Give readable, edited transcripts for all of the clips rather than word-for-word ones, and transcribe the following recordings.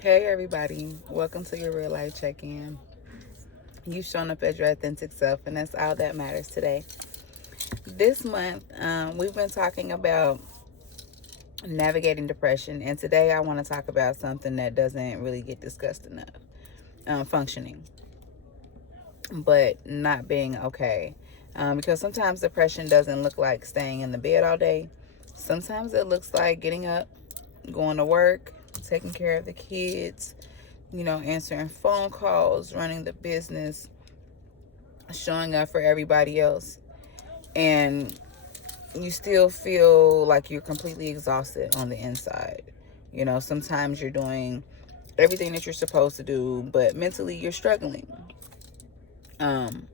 Hey everybody, welcome to your real life check-in. You've shown up as your authentic self, and that's all that matters today. This month, we've been talking about navigating depression, and today I want to talk about something that doesn't really get discussed enough: functioning, but not being okay. Because sometimes depression doesn't look like staying in the bed all day. Sometimes it looks like getting up, going to work, taking care of the kids, answering phone calls, running the business, showing up for everybody else. And you still feel like you're completely exhausted on the inside. Sometimes you're doing everything that you're supposed to do, but mentally you're struggling. Um,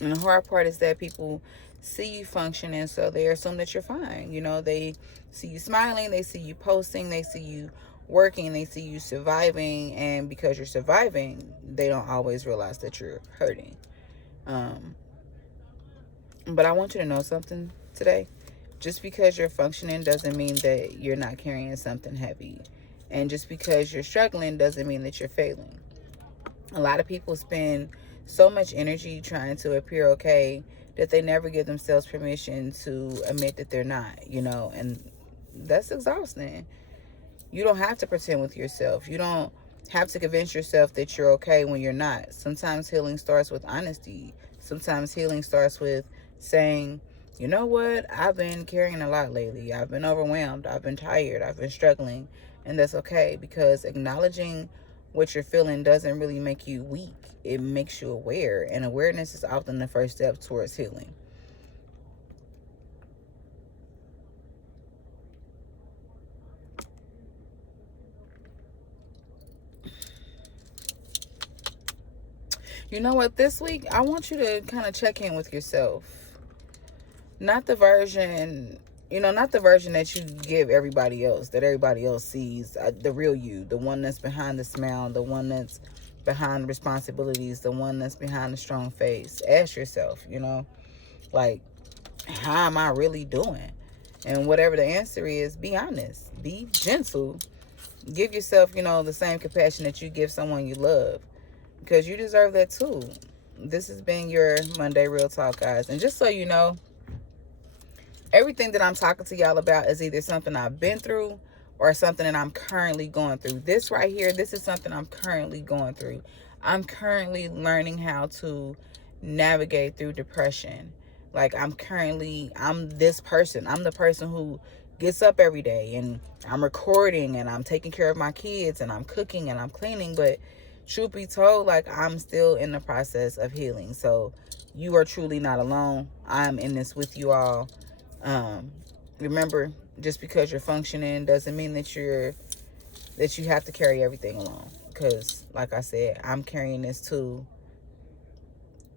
and the hard part is that people see you functioning, so they assume that you're fine. They see you smiling, they see you posting, they see you working, they see you surviving, and because you're surviving, they don't always realize that you're hurting. Um, but I want you to know something today. Just because you're functioning doesn't mean that you're not carrying something heavy. And just because you're struggling doesn't mean that you're failing. A lot of people spend so much energy trying to appear okay that they never give themselves permission to admit that they're not, and that's exhausting. You don't have to pretend with yourself. You don't have to convince yourself that you're okay when you're not. Sometimes healing starts with honesty. Sometimes healing starts with saying, you know what? I've been carrying a lot lately. I've been overwhelmed. I've been tired. I've been struggling. And that's okay, because acknowledging what you're feeling doesn't really make you weak. It makes you aware. And awareness is often the first step towards healing. You know what? This week, I want you to kind of check in with yourself. Not the version, not the version that you give everybody else, that everybody else sees, the real you, the one that's behind the smile, the one that's behind the responsibilities, the one that's behind the strong face. Ask yourself, like, how am I really doing? And whatever the answer is, be honest, be gentle, give yourself, the same compassion that you give someone you love, because you deserve that too. This has been your Monday Real Talk, guys. And just so you know, everything that I'm talking to y'all about is either something I've been through or something that I'm currently going through. This right here, this is something I'm currently going through. I'm currently learning how to navigate through depression. Like, I'm this person. I'm the person who gets up every day and I'm recording and I'm taking care of my kids and I'm cooking and I'm cleaning. But truth be told, like, I'm still in the process of healing. So you are truly not alone. I'm in this with you all. um, Remember, just because you're functioning doesn't mean that you have to carry everything alone. Because, like I said, I'm carrying this too.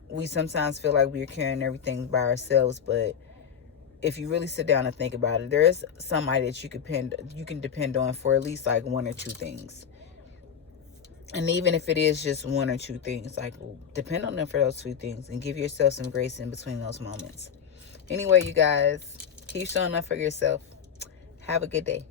We sometimes feel like we're carrying everything by ourselves, but if you really sit down and think about it, there is somebody that you can depend on for at least like one or two things. And even if it is just one or two things, like, depend on them for those two things and give yourself some grace in between those moments. Anyway, you guys, keep showing up for yourself. Have a good day.